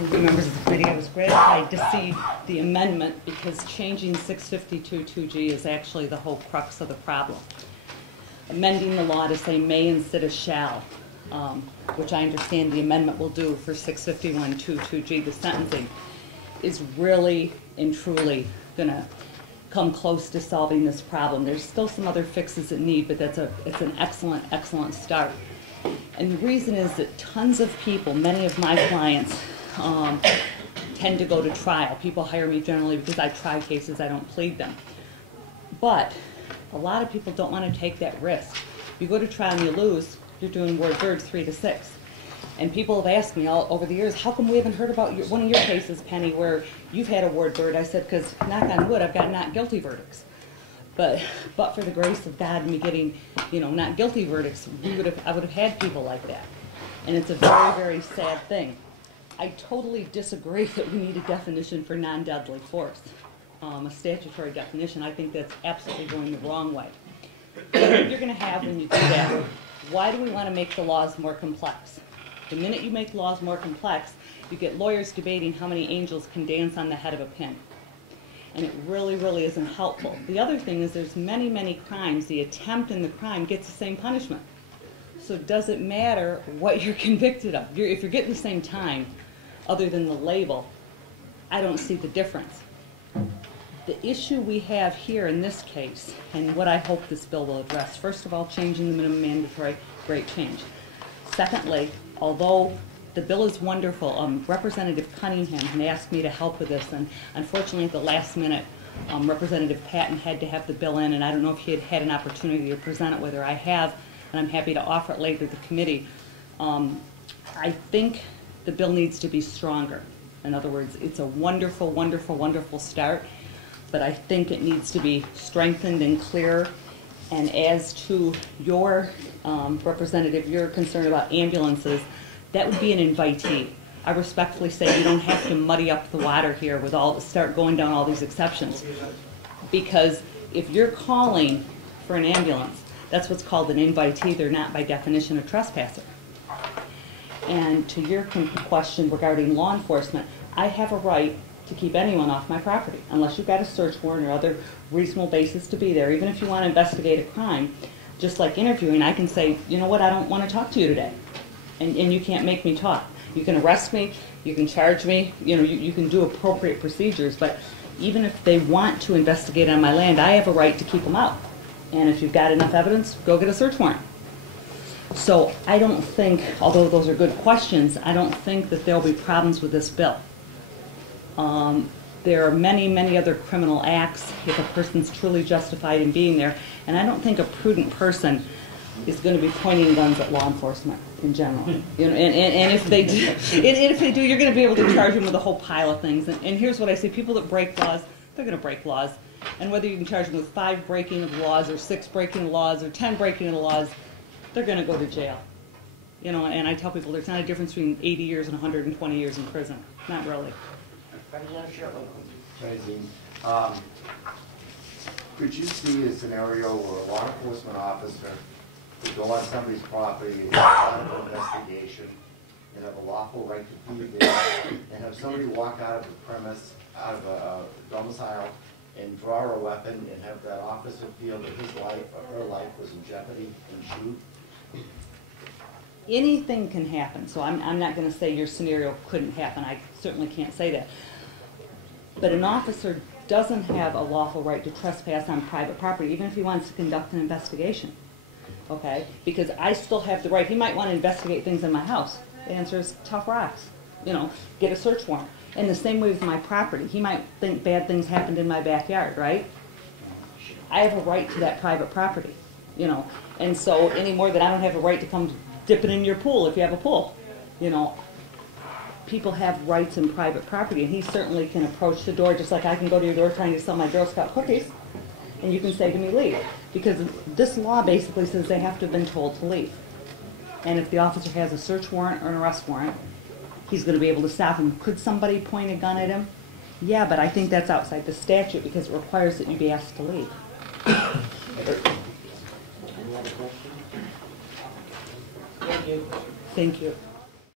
Thank you, members of the committee. I was gratified to see the amendment because changing 652(2G is actually the whole crux of the problem. Amending the law to say may instead of shall, which I understand the amendment will do for 651(2)(2G, the sentencing, is really and truly going to come close to solving this problem. There's still some other fixes it need, but it's an excellent, excellent start. And the reason is that tons of people, many of my clients, tend to go to trial. People hire me generally because I try cases, I don't plead them. But a lot of people don't want to take that risk. You go to trial and you lose, you're doing word birds 3 to 6. And people have asked me all over the years, how come we haven't heard about one of your cases, Penny, where you've had a ward bird? I said, because knock on wood, I've got not guilty verdicts. But for the grace of God and me getting, not guilty verdicts, I would have had people like that. And it's a very, very sad thing. I totally disagree that we need a definition for non-deadly force, a statutory definition. I think that's absolutely going the wrong way. What you're going to have when you do that, why do we want to make the laws more complex? The minute you make laws more complex, you get lawyers debating how many angels can dance on the head of a pin. And it really, really isn't helpful. The other thing is there's many, many crimes. The attempt in the crime gets the same punishment. So does it matter what you're convicted of? If you're getting the same time, other than the label, I don't see the difference. The issue we have here in this case, and what I hope this bill will address, first of all, changing the minimum mandatory, great change. Secondly, although the bill is wonderful, Representative Cunningham had asked me to help with this, and unfortunately at the last minute, Representative Patton had to have the bill in, and I don't know if he had had an opportunity to present it with her. I have, and I'm happy to offer it later to the committee. I think the bill needs to be stronger. In other words, it's a wonderful, wonderful, wonderful start, but I think it needs to be strengthened and clearer. And as to your representative, your concern about ambulances, that would be an invitee. I respectfully say you don't have to muddy up the water here with start going down all these exceptions. Because if you're calling for an ambulance, that's what's called an invitee. They're not by definition a trespasser. And to your question regarding law enforcement, I have a right to keep anyone off my property unless you've got a search warrant or other reasonable basis to be there. Even if you want to investigate a crime, just like interviewing, I can say, you know what, I don't want to talk to you today. And you can't make me talk. You can arrest me, you can charge me, you can do appropriate procedures, but even if they want to investigate on my land, I have a right to keep them out. And if you've got enough evidence, go get a search warrant. So I don't think, although those are good questions, I don't think that there'll be problems with this bill. There are many, many other criminal acts if a person's truly justified in being there, and I don't think a prudent person is going to be pointing guns at law enforcement in general. And if they do, you're going to be able to charge them with a whole pile of things. And here's what I say: people that break laws, they're going to break laws, and whether you can charge them with 5 breaking of laws, or 6 breaking of laws, or 10 breaking of the laws, they're going to go to jail. And I tell people there's not a difference between 80 years and 120 years in prison. Not really. Could you see a scenario where a law enforcement officer could go on somebody's property and start an investigation and have a lawful right to be there, and have somebody walk out of a premise, out of a domicile, and draw a weapon and have that officer feel that his life or her life was in jeopardy and shoot? Anything can happen, so I'm not going to say your scenario couldn't happen. I certainly can't say that. But an officer doesn't have a lawful right to trespass on private property, even if he wants to conduct an investigation. Okay? Because I still have the right. He might want to investigate things in my house. The answer is tough rocks. Get a search warrant. In the same way with my property. He might think bad things happened in my backyard, right? I have a right to that private property, And so any more than I don't have a right to come dip it in your pool if you have a pool, People have rights in private property, and he certainly can approach the door just like I can go to your door trying to sell my Girl Scout cookies, and you can say to me, leave. Because this law basically says they have to have been told to leave. And if the officer has a search warrant or an arrest warrant, he's going to be able to stop him. Could somebody point a gun at him? Yeah, but I think that's outside the statute because it requires that you be asked to leave. Any other questions? Thank you. Thank you.